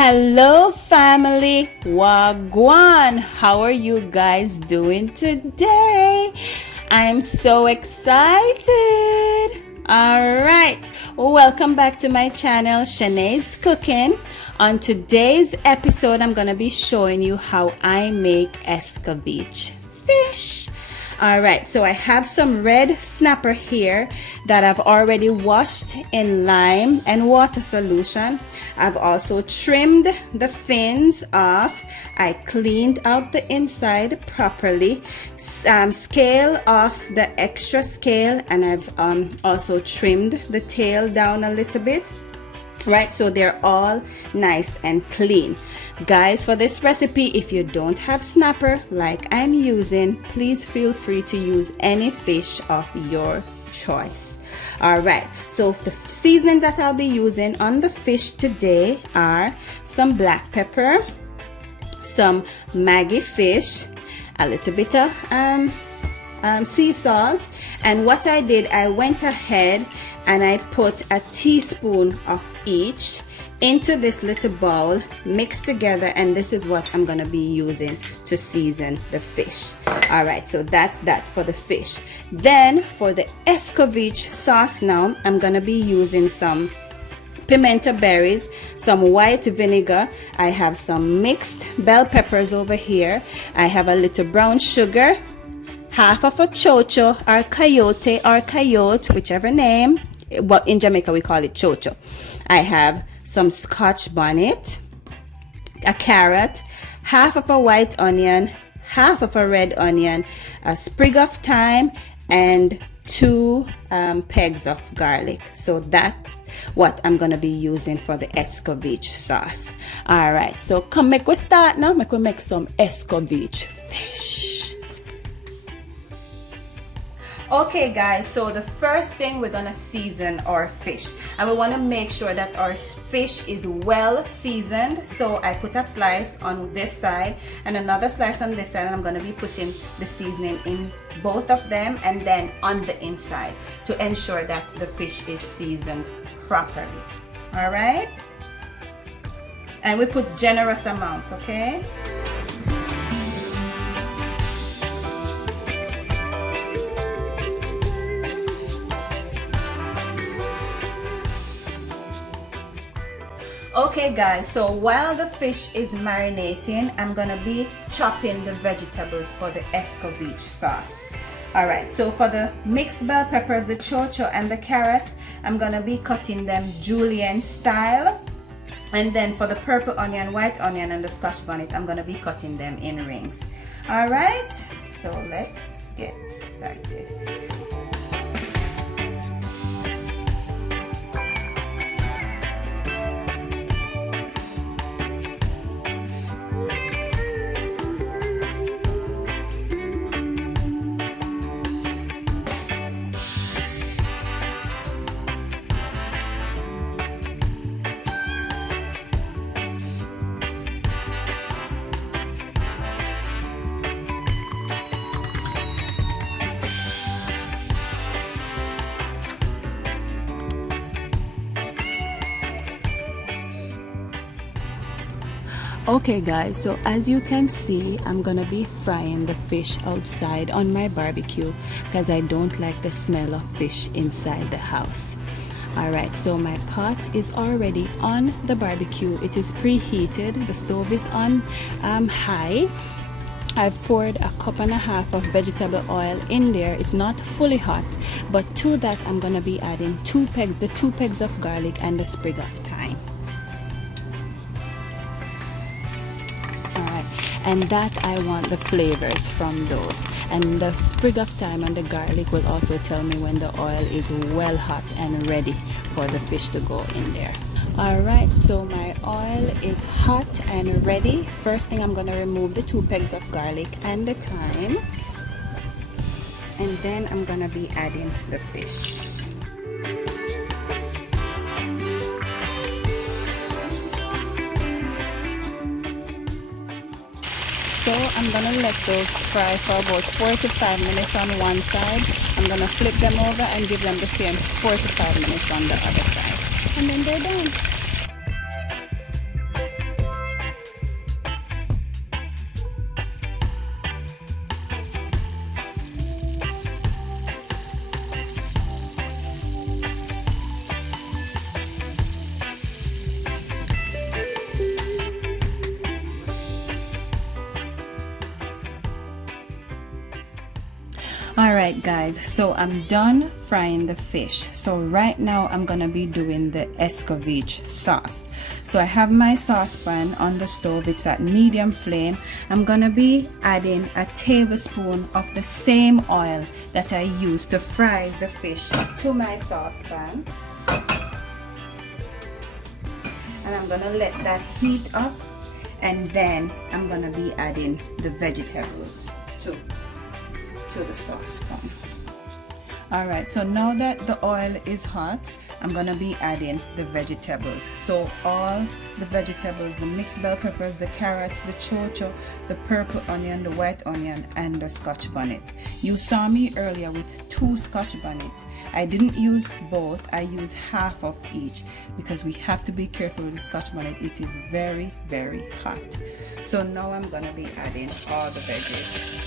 Hello family, Wagwan. How are you guys doing today? I'm so excited. All right, welcome back to my channel, Shanae's Cooking. On today's episode, I'm gonna be showing you how I make escovitch fish. All right, so I have some red snapper here that I've already washed in lime and water solution. I've also trimmed the fins off. I cleaned out the inside properly, scale off the extra scale, and I've also trimmed the tail down a little bit. Right, so they're all nice and clean. Guys, for this recipe, if you don't have snapper like I'm using, please feel free to use any fish of your choice. All right, so the seasoning that I'll be using on the fish today are some black pepper, some Maggi fish, a little bit of sea salt, and what I did, I went ahead and I put a teaspoon of each into this little bowl, mixed together, and this is what I'm gonna be using to season the fish. All right, so that's that for the fish. Then for the escovitch sauce now, I'm gonna be using some pimento berries, some white vinegar. I have some mixed bell peppers over here. I have a little brown sugar, half of a chocho or coyote, whichever name. Well, in Jamaica we call it chocho. I have some scotch bonnet, a carrot, half of a white onion, half of a red onion, a sprig of thyme, and 2 pegs of garlic. So that's what I'm gonna be using for the escovitch sauce. All right, so come make we start now. We make some escovitch fish. Okay guys, so the first thing, we're gonna season our fish, and we want to make sure that our fish is well seasoned. So I put a slice on this side and another slice on this side, and I'm going to be putting the seasoning in both of them and then on the inside to ensure that the fish is seasoned properly. All right, and we put generous amount, okay? Okay guys, so while the fish is marinating, I'm gonna be chopping the vegetables for the escovitch sauce. Alright, so for the mixed bell peppers, the chocho, and the carrots, I'm gonna be cutting them julienne style. And then for the purple onion, white onion, and the scotch bonnet, I'm gonna be cutting them in rings. Alright, so let's get started. Okay guys, so as you can see, I'm gonna be frying the fish outside on my barbecue because I don't like the smell of fish inside the house. Alright, so my pot is already on the barbecue. It is preheated. The stove is on high. I've poured a cup and a half of vegetable oil in there. It's not fully hot, but to that I'm gonna be adding the 2 pegs of garlic and the sprig of thyme. And that I want the flavors from those, and the sprig of thyme and the garlic will also tell me when the oil is well hot and ready for the fish to go in there. Alright, so my oil is hot and ready. First thing, I'm going to remove the 2 pegs of garlic and the thyme, and then I'm going to be adding the fish. So I'm gonna let those fry for about 4 to 5 minutes on one side. I'm gonna flip them over and give them the same 4 to 5 minutes on the other side. And then they're done. Alright guys, so I'm done frying the fish. So right now I'm gonna be doing the escovitch sauce. So I have my saucepan on the stove, it's at medium flame. I'm gonna be adding a tablespoon of the same oil that I used to fry the fish to my saucepan. And I'm gonna let that heat up, and then I'm gonna be adding the vegetables to the saucepan. Alright, so now that the oil is hot, I'm gonna be adding the vegetables. So all the vegetables, the mixed bell peppers, the carrots, the chocho, the purple onion, the white onion, and the scotch bonnet. You saw me earlier with 2 scotch bonnet. I didn't use both, I used half of each because we have to be careful with the scotch bonnet. It is very, very hot. So now I'm gonna be adding all the veggies.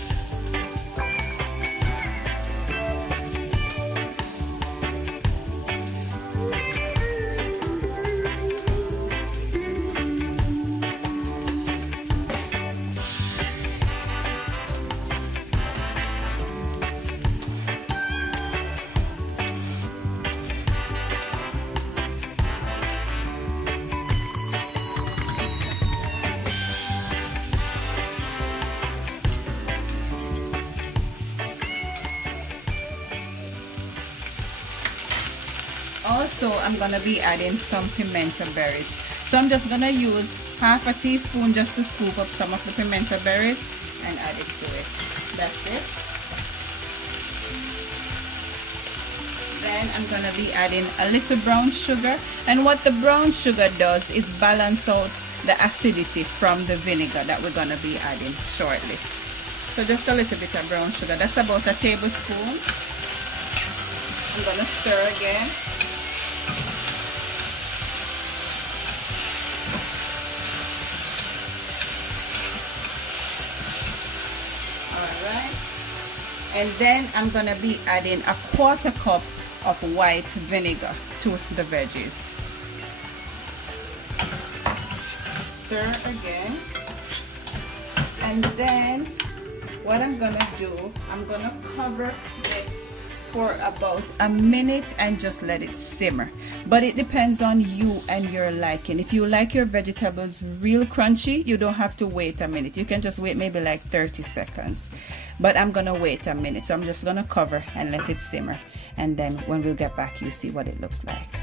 Also, I'm gonna be adding some pimento berries. So I'm just gonna use half a teaspoon just to scoop up some of the pimento berries and add it to it. That's it. Then I'm gonna be adding a little brown sugar, and what the brown sugar does is balance out the acidity from the vinegar that we're gonna be adding shortly. So just a little bit of brown sugar, that's about a tablespoon. I'm gonna stir again. Alright, and then I'm gonna be adding a 1/4 cup of white vinegar to the veggies. Stir again, and then what I'm gonna do, I'm gonna cover this for about a minute and just let it simmer. But it depends on you and your liking. If you like your vegetables real crunchy, you don't have to wait a minute. You can just wait maybe like 30 seconds. But I'm gonna wait a minute, so I'm just gonna cover and let it simmer. And then when we'll get back, you see what it looks like.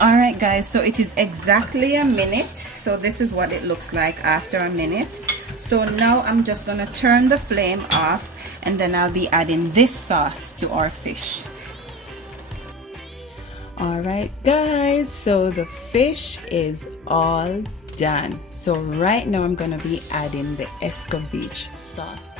Alright guys, so it is exactly a minute. So this is what it looks like after a minute. So now I'm just gonna turn the flame off, and then I'll be adding this sauce to our fish. Alright guys, so the fish is all done. So right now I'm gonna be adding the escovitch sauce.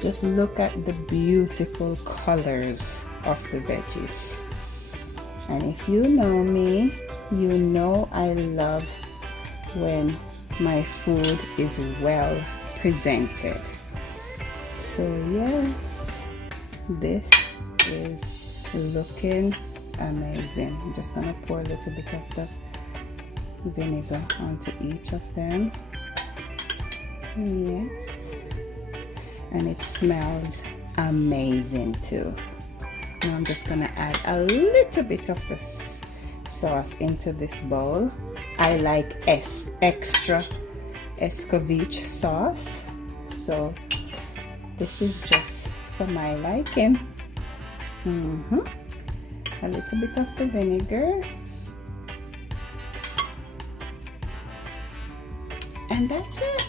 Just look at the beautiful colors of the veggies. And if you know me, you know I love when my food is well presented. So yes, this is looking amazing. I'm just gonna pour a little bit of the vinegar onto each of them. Yes, and it smells amazing too. Now I'm just gonna add a little bit of this sauce into this bowl. I like extra escovitch sauce, so this is just for my liking. A little bit of the vinegar, and that's it.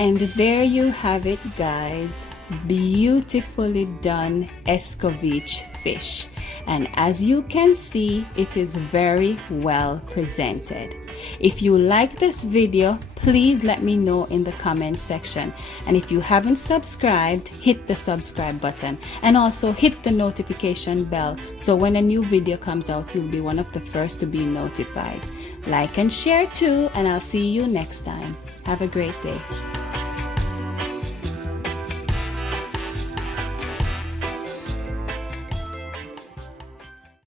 And there you have it guys, beautifully done escovitch fish. and as you can see, it is very well presented. If you like this video, please let me know in the comment section, and if you haven't subscribed, hit the subscribe button and also hit the notification bell so when a new video comes out, you'll be one of the first to be notified. Like and share too, and I'll see you next time. Have a great day.